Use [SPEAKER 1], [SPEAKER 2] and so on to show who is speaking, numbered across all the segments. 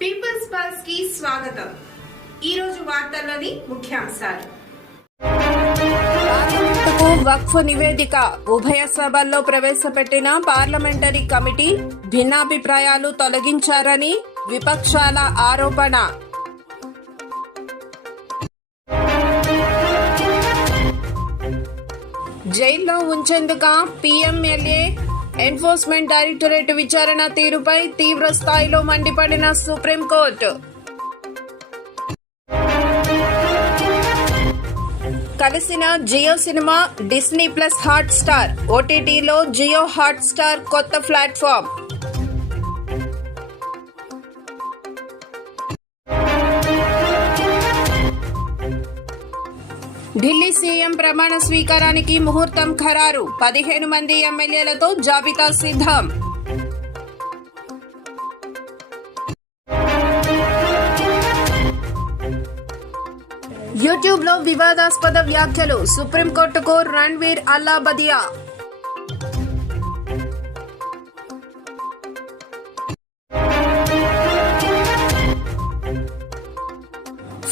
[SPEAKER 1] Peoples పల్స్కి స్వాగతం. ఈ రోజు వార్తల్లోని ముఖ్యాంశాలు.
[SPEAKER 2] వక్ఫ్ నివేదిక. ఉభయ సభల్లో ప్రవేశపెట్టిన పార్లమెంటరీ కమిటీ భిన్నాభిప్రాయాలు తొలగించారని విపక్షాల ఆరోపణ. జైల్లో ఉంచేందుకు పీఎంఎల్ఏ ఎన్ఫోర్స్మెంట్ డైరెక్టరేట్ విచారణ తీరుపై తీవ్ర స్థాయిలో మండిపడిన సుప్రీంకోర్టు. కలిసిన Jio cinema Disney plus Hotstar ఓటీటీలో జియో హాట్ స్టార్ కొత్త ప్లాట్ఫామ్. ఢిల్లీ సీఎం ప్రమాణ స్వీకారానికి ముహూర్తం ఖరారు. పదిహేను మంది ఎమ్మెల్యేలతో జాబితా సిద్ధం. యూట్యూబ్లో వివాదాస్పద వ్యాఖ్యలు. సుప్రీంకోర్టుకు రణ్వీర్ అల్లాబదియా.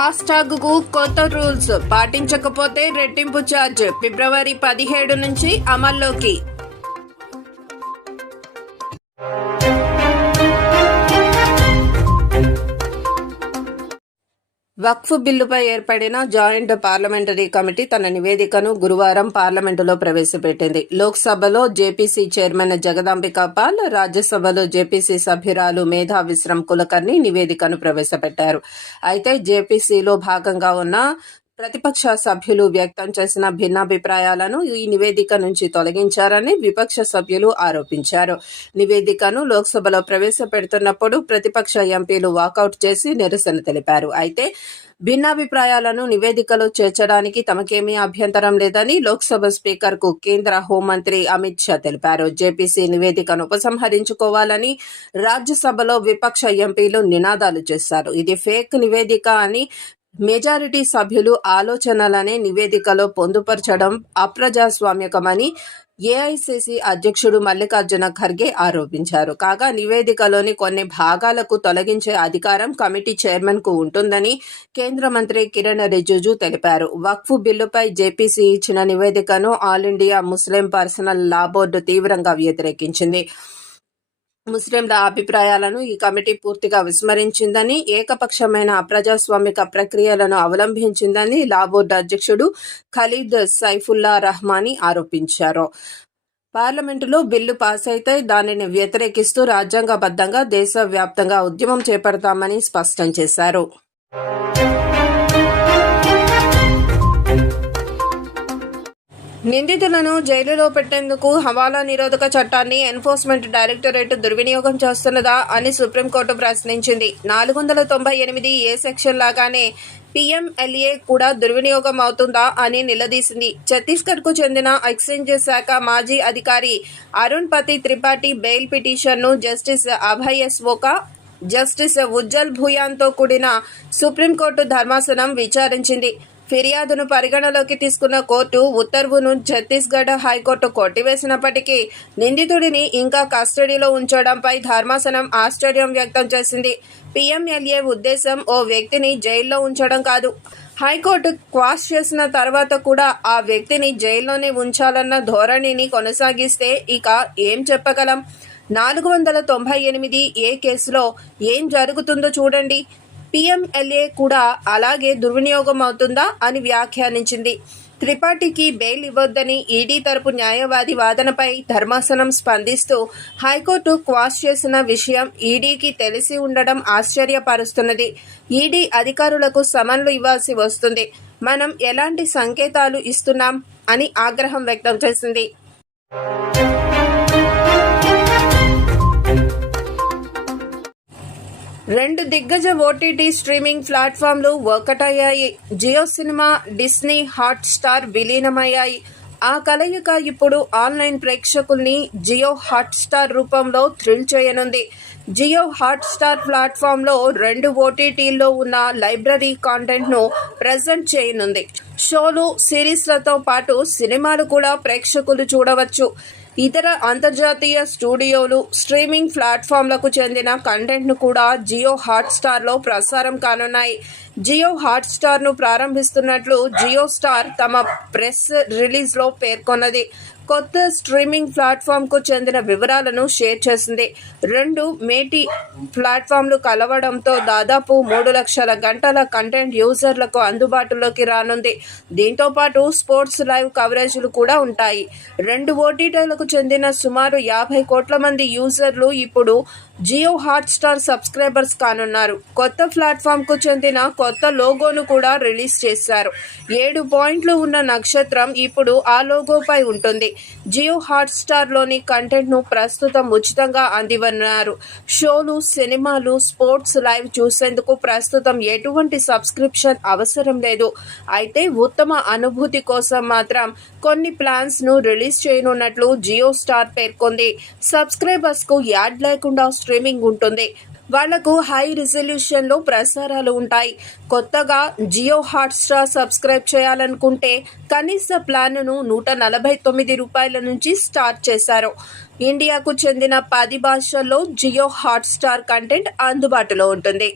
[SPEAKER 2] ఫాస్టాగ్కు కొత్త రూల్స్ పాటించకపోతే రెట్టింపు ఛార్జ్ ఫిబ్రవరి పదిహేడు నుంచి అమల్లోకి. వక్ఫ్ బిల్లుపై ఏర్పడిన జాయింట్ పార్లమెంటరీ కమిటీ తన నివేదికను గురువారం పార్లమెంటులో ప్రవేశపెట్టింది. లోక్సభలో జేపీసీ చైర్మన్ జగదాంబిక పాల్ రాజ్యసభలో జేపీసీ సభ్యురాలు మేధా విశ్రమ్ కులకర్ణి నివేదికను ప్రవేశపెట్టారు. అయితే జేపీసీలో భాగంగా ఉన్న ప్రతిపక్ష సభ్యులు వ్యక్తం చేసిన భిన్నాభిప్రాయాలను ఈ నివేదిక నుంచి తొలగించారని విపక్ష సభ్యులు ఆరోపించారు. నివేదికను లోక్సభలో ప్రవేశపెడుతున్నప్పుడు ప్రతిపక్ష ఎంపీలు వాకౌట్ చేసి నిరసన తెలిపారు. అయితే భిన్నాభిప్రాయాలను నివేదికలో చేర్చడానికి తమకేమీ అభ్యంతరం లేదని లోక్సభ స్పీకర్కు కేంద్ర హోంమంత్రి అమిత్ షా తెలిపారు. జేపీసీ నివేదికను ఉపసంహరించుకోవాలని రాజ్యసభలో విపక్ష ఎంపీలు నినాదాలు చేశారు. ఇది ఫేక్ నివేదిక అని మెజారిటీ సభ్యులు ఆలోచనలనే నివేదికలో పొందుపరచడం అప్రజాస్వామ్యకమని ఏఐసిసి అధ్యక్షుడు మల్లికార్జున ఖర్గే ఆరోపించారు. కాగా నివేదికలోని కొన్ని భాగాలకు తొలగించే అధికారం కమిటీ చైర్మన్కు ఉంటుందని కేంద్ర మంత్రి కిరణ్ రిజిజు తెలిపారు. వక్ఫ్ బిల్లుపై జేపీసీ ఇచ్చిన నివేదికను all India Muslim personal law board తీవ్రంగా వ్యతిరేకించింది. ముస్లింల అభిప్రాయాలను ఈ కమిటీ పూర్తిగా విస్మరించిందని ఏకపక్షమైన అప్రజాస్వామిక ప్రక్రియలను అవలంబించిందని లాబోర్డు అధ్యక్షుడు ఖలీద్ సైఫుల్లా రహ్మాని ఆరోపించారు. పార్లమెంటులో బిల్లు పాస్ అయితే దానిని వ్యతిరేకిస్తూ రాజ్యాంగబద్ధంగా దేశవ్యాప్తంగా ఉద్యమం చేపడతామని స్పష్టం చేశారు. నిందితులను జైలులో పెట్టేందుకు హవాలా నిరోధక చట్టాన్ని ఎన్ఫోర్స్మెంట్ డైరెక్టరేట్ దుర్వినియోగం చేస్తున్నదా అని సుప్రీంకోర్టు ప్రశ్నించింది. నాలుగు వందల తొంభై ఎనిమిది ఏ సెక్షన్ లాగానే పీఎంఎల్ఏ కూడా దుర్వినియోగం అవుతుందా అని నిలదీసింది. ఛత్తీస్గఢ్కు చెందిన ఎక్స్చేంజ్ శాఖ మాజీ అధికారి అరుణ్ పతి త్రిపాఠి బెయిల్ పిటిషన్ను justice Abhay S Oka justice Ujjal భూయాన్తో కూడిన సుప్రీంకోర్టు ధర్మాసనం విచారించింది. ఫిర్యాదును పరిగణలోకి తీసుకున్న కోర్టు ఉత్తర్వును ఛత్తీస్గఢ్ హైకోర్టు కొట్టివేసినప్పటికీ నిందితుడిని ఇంకా కస్టడీలో ఉంచడంపై ధర్మాసనం ఆశ్చర్యం వ్యక్తం చేసింది. పీఎంఎల్ఏ ఉద్దేశం ఓ వ్యక్తిని జైల్లో ఉంచడం కాదు. హైకోర్టు క్వాష్ చేసిన తర్వాత కూడా ఆ వ్యక్తిని జైల్లోనే ఉంచాలన్న ధోరణిని కొనసాగిస్తే ఇక ఏం చెప్పగలం? నాలుగు వందల తొంభై ఎనిమిది ఏ కేసులో ఏం జరుగుతుందో చూడండి. పీఎంఎల్ఏ కూడా అలాగే దుర్వినియోగం అవుతుందా అని వ్యాఖ్యానించింది. త్రిపాఠికి బెయిల్ ఇవ్వొద్దని ఈడీ తరపు న్యాయవాది వాదనపై ధర్మాసనం స్పందిస్తూ హైకోర్టు క్వాష్ చేసిన విషయం ఈడీకి తెలిసి ఉండడం ఆశ్చర్యపరుస్తున్నది. ఈడీ అధికారులకు సమన్లు ఇవ్వాల్సి వస్తుంది. మనం ఎలాంటి సంకేతాలు ఇస్తున్నాం అని ఆగ్రహం వ్యక్తం చేసింది. రెండు దిగ్గజ ఓటీటీ స్ట్రీమింగ్ ప్లాట్ఫామ్లు ఒకటయ్యాయి Jio cinema Disney Hotstar విలీనమయ్యాయి. ఆ కలయిక ఇప్పుడు ఆన్లైన్ ప్రేక్షకుల్ని జియో హాట్ స్టార్ రూపంలో థ్రిల్ చేయనుంది. జియో హాట్ స్టార్ ప్లాట్ఫామ్లో రెండు ఓటీటీల్లో ఉన్న లైబ్రరీ కాంటెంట్ను ప్రజెంట్ చేయనుంది. షోలు సిరీస్లతో పాటు సినిమాలు కూడా ప్రేక్షకులు చూడవచ్చు. ఇతర అంతర్జాతీయ స్టూడియోలు స్ట్రీమింగ్ ప్లాట్ఫామ్లకు చెందిన కంటెంట్ను కూడా జియో హాట్స్టార్లో ప్రసారం కానున్నాయి. జియో హాట్స్టార్ను ప్రారంభిస్తున్నట్లు జియో స్టార్ తమ ప్రెస్ రిలీజ్లో పేర్కొన్నది. కొత్త స్ట్రీమింగ్ ప్లాట్ఫామ్కు చెందిన వివరాలను షేర్ చేసింది. రెండు మేటి ప్లాట్ఫామ్లు కలవడంతో దాదాపు మూడు లక్షల గంటల కంటెంట్ యూజర్లకు అందుబాటులోకి రానుంది. దీంతో పాటు స్పోర్ట్స్ లైవ్ కవరేజీలు కూడా ఉంటాయి. రెండు ఓటీటీలకు చెందిన సుమారు యాభై కోట్ల మంది యూజర్లు ఇప్పుడు జియో హాట్స్టార్ సబ్స్క్రైబర్స్ కానున్నారు. కొత్త ప్లాట్ఫామ్కు చెందిన కొత్త లోగోను కూడా రిలీజ్ చేశారు. ఏడు పాయింట్లు ఉన్న నక్షత్రం ఇప్పుడు ఆ లోగోపై ఉంటుంది. జియో హాట్స్టార్లోని కంటెంట్ను ప్రస్తుతం ఉచితంగా అందివన్నారు షోలు సినిమాలు స్పోర్ట్స్ లైవ్ చూసేందుకు ప్రస్తుతం ఎటువంటి సబ్స్క్రిప్షన్ అవసరం లేదు. అయితే ఉత్తమ అనుభూతి కోసం మాత్రం కొన్ని ప్లాన్స్ను రిలీజ్ చేయనున్నట్లు జియో స్టార్ పేర్కొంది. సబ్స్క్రైబర్స్కు యాడ్ లేకుండా స్ట్రీమింగ్ ఉంటుంది. వాళ్ళకు హై రిజల్యూషన్లో ప్రసారాలు ఉంటాయి. కొత్తగా జియో హాట్స్టార్ సబ్స్క్రైబ్ చేయాలనుకుంటే కనీస ప్లాన్ను నూట నలభై తొమ్మిది రూపాయల నుంచి స్టార్ట్ చేశారు. ఇండియాకు చెందిన పది భాషల్లో జియో హాట్స్టార్ కంటెంట్ అందుబాటులో ఉంటుంది.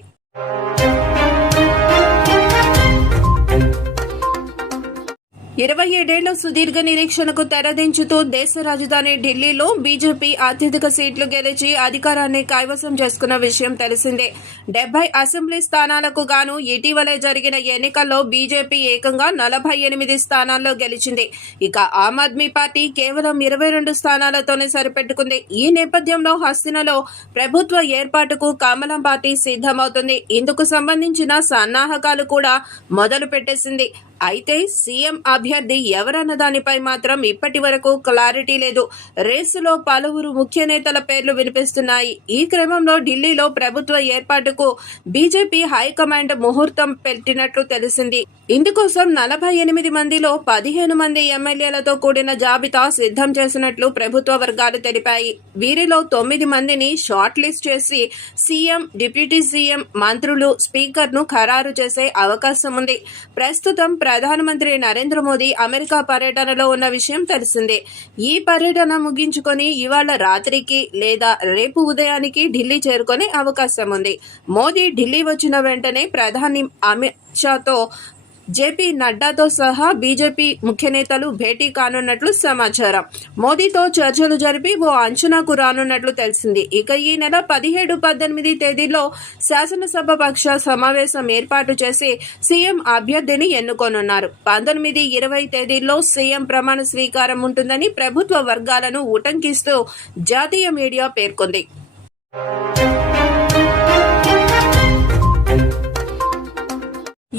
[SPEAKER 2] ఇరవై ఏడేళ్ళ సుదీర్ఘ నిరీక్షణకు తెరదించుతూ దేశ రాజధాని ఢిల్లీలో బీజేపీ అత్యధిక సీట్లు గెలిచి అధికారాన్ని కైవసం చేసుకున్న విషయం తెలిసిందే. డెబ్బై అసెంబ్లీ స్థానాలకు గాను ఇటీవలే జరిగిన ఎన్నికల్లో బీజేపీ ఏకంగా నలభై ఎనిమిది స్థానాల్లో గెలిచింది. ఇక ఆమ్ ఆద్మీ పార్టీ కేవలం ఇరవై రెండు స్థానాలతోనే సరిపెట్టుకుంది. ఈ నేపథ్యంలో హస్తినలో ప్రభుత్వ ఏర్పాటుకు కమలం పార్టీ సిద్ధమవుతుంది. ఇందుకు సంబంధించిన సన్నాహకాలు కూడా మొదలు పెట్టేసింది అయితే సీఎం అభ్యర్థి ఎవరన్న దానిపై మాత్రం ఇప్పటి వరకు క్లారిటీ లేదు. రేసులో పలువురు ముఖ్య నేతల పేర్లు వినిపిస్తున్నాయి. ఈ క్రమంలో ఢిల్లీలో ప్రభుత్వ ఏర్పాటుకు బీజేపీ హైకమాండ్ ముహూర్తం పెట్టినట్లు తెలిసింది. ఇందుకోసం నలభై ఎనిమిది మందిలో పదిహేను మంది ఎమ్మెల్యేలతో కూడిన జాబితా సిద్ధం చేసినట్లు ప్రభుత్వ వర్గాలు తెలిపాయి. వీరిలో తొమ్మిది మందిని షార్ట్ లిస్ట్ చేసి సీఎం డిప్యూటీ సీఎం మంత్రులు స్పీకర్ను ఖరారు చేసే అవకాశం ఉంది. ప్రస్తుతం ప్రధానమంత్రి నరేంద్ర మోదీ అమెరికా పర్యటనలో ఉన్న విషయం తెలిసిందే. ఈ పర్యటన ముగించుకొని ఇవాళ రాత్రికి లేదా రేపు ఉదయానికి ఢిల్లీ చేరుకునే అవకాశం ఉంది. మోదీ ఢిల్లీ వచ్చిన వెంటనే ప్రధాని అమిత్ షాతో జేపీ నడ్డాతో సహా బీజేపీ ముఖ్య నేతలు భేటీ కానున్నట్లు సమాచారం. మోదీతో చర్చలు జరిపి ఓ అంచనాకు రానున్నట్లు తెలిసింది. ఇక ఈ నెల పదిహేడు పద్దెనిమిది తేదీలో శాసనసభ పక్ష సమావేశం ఏర్పాటు చేసి సీఎం అభ్యర్థిని ఎన్నుకోనున్నారు. పంతొమ్మిది ఇరవై తేదీల్లో సీఎం ప్రమాణ స్వీకారం ఉంటుందని ప్రభుత్వ వర్గాలను ఉటంకిస్తూ జాతీయ మీడియా పేర్కొంది.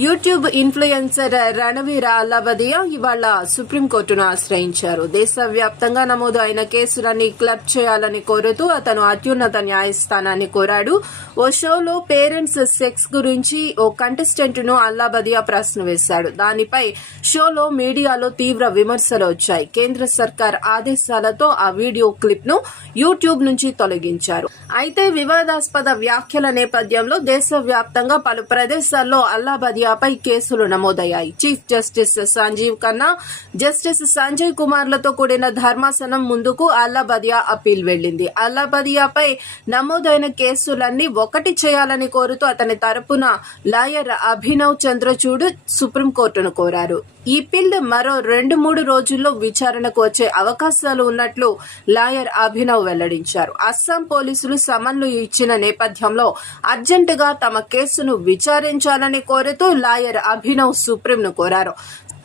[SPEAKER 2] యూట్యూబ్ ఇన్ఫ్లుయెన్సర్ రణవీర అల్లాబదియా ఇవాళ సుప్రీంకోర్టును ఆశ్రయించారు. దేశవ్యాప్తంగా నమోదు అయిన కేసులన్నీ క్లబ్ చేయాలని కోరుతూ అతను అత్యున్నత న్యాయస్థానాన్ని కోరాడు. ఓ షోలో పేరెంట్స్ సెక్స్ గురించి ఓ కంటెస్టెంట్ను అల్లాబదియా ప్రశ్న వేశాడు. దానిపై షోలో మీడియాలో తీవ్ర విమర్శలు వచ్చాయి. కేంద్ర సర్కార్ ఆదేశాలతో ఆ వీడియో క్లిప్ను యూట్యూబ్ నుంచి తొలగించారు. అయితే వివాదాస్పద వ్యాఖ్యల నేపథ్యంలో దేశవ్యాప్తంగా పలు ప్రదేశాల్లో అల్లాబదియా మీడియాపై కేసులు నమోదయ్యాయి. Chief justice Sanjiv Khanna justice Sanjay కుమార్లతో కూడిన ధర్మాసనం ముందుకు అల్లాబదియా అప్పీల్ వెళ్ళింది అల్లాబదియాపై నమోదైన కేసులన్నీ ఒకటి చేయాలని కోరుతూ అతని తరపున లాయర్ అభినవ్ చంద్రచూడ్ సుప్రీంకోర్టును కోరారు. ఈ పిల్ మరో రెండు మూడు రోజుల్లో విచారణకు వచ్చే అవకాశాలు ఉన్నట్లు లాయర్ అభినవ్ వెల్లడించారు. అస్సాం పోలీసులు సమన్లు ఇచ్చిన నేపథ్యంలో అర్జెంటుగా తమ కేసును విచారించాలని కోరుతూ లాయర్ అభినవ్ సుప్రీంను కోరారు.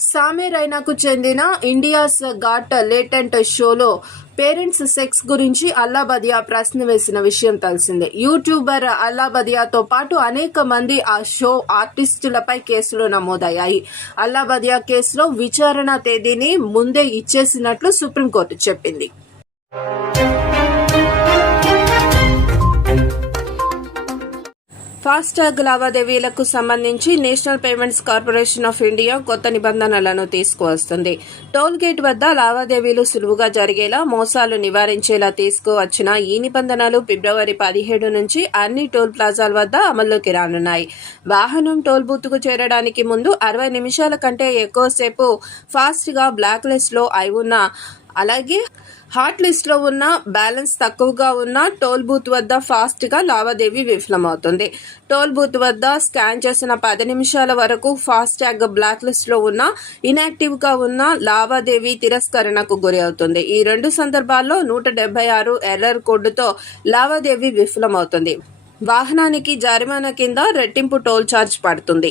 [SPEAKER 2] సామే రైనాకు చెందిన ఇండియాస్ గాట్ లేటెంట్ షోలో పేరెంట్స్ సెక్స్ గురించి అల్లాబదియా ప్రశ్న వేసిన విషయం తెలిసిందే. యూట్యూబర్ అల్లాబదియాతో పాటు అనేక మంది ఆ షో ఆర్టిస్టులపై కేసులు నమోదయ్యాయి. అల్లాబదియా కేసులో విచారణ తేదీని ముందే ఇచ్చేసినట్లు సుప్రీంకోర్టు చెప్పింది. ఫాస్టాగ్ లావాదేవీలకు సంబంధించి national payments corporation of India కొత్త నిబంధనలను తీసుకువస్తుంది. టోల్ గేట్ వద్ద లావాదేవీలు సులువుగా జరిగేలా మోసాలు నివారించేలా తీసుకువచ్చిన ఈ నిబంధనలు ఫిబ్రవరి పదిహేడు నుంచి అన్ని టోల్ ప్లాజాల వద్ద అమల్లోకి రానున్నాయి. వాహనం టోల్ బూత్కు చేరడానికి ముందు అరవై నిమిషాల కంటే ఎక్కువసేపు ఫాస్ట్గా బ్లాక్ లిస్ట్లో అయి ఉన్న అలాగే హాట్ లిస్ట్లో ఉన్న బ్యాలెన్స్ తక్కువగా ఉన్న టోల్ బూత్ వద్ద ఫాస్ట్గా లావాదేవీ విఫలమవుతుంది. టోల్ బూత్ వద్ద స్కాన్ చేసిన పది నిమిషాల వరకు ఫాస్ట్ బ్లాక్ లిస్ట్లో ఉన్న ఇనాక్టివ్గా ఉన్న లావాదేవీ తిరస్కరణకు గురి అవుతుంది ఈ రెండు సందర్భాల్లో నూట డెబ్బై ఆరు ఎర్రర్ కోడ్తో లావాదేవీ విఫలమవుతుంది. వాహనానికి జరిమానా కింద రెట్టింపు టోల్ ఛార్జ్ పడుతుంది.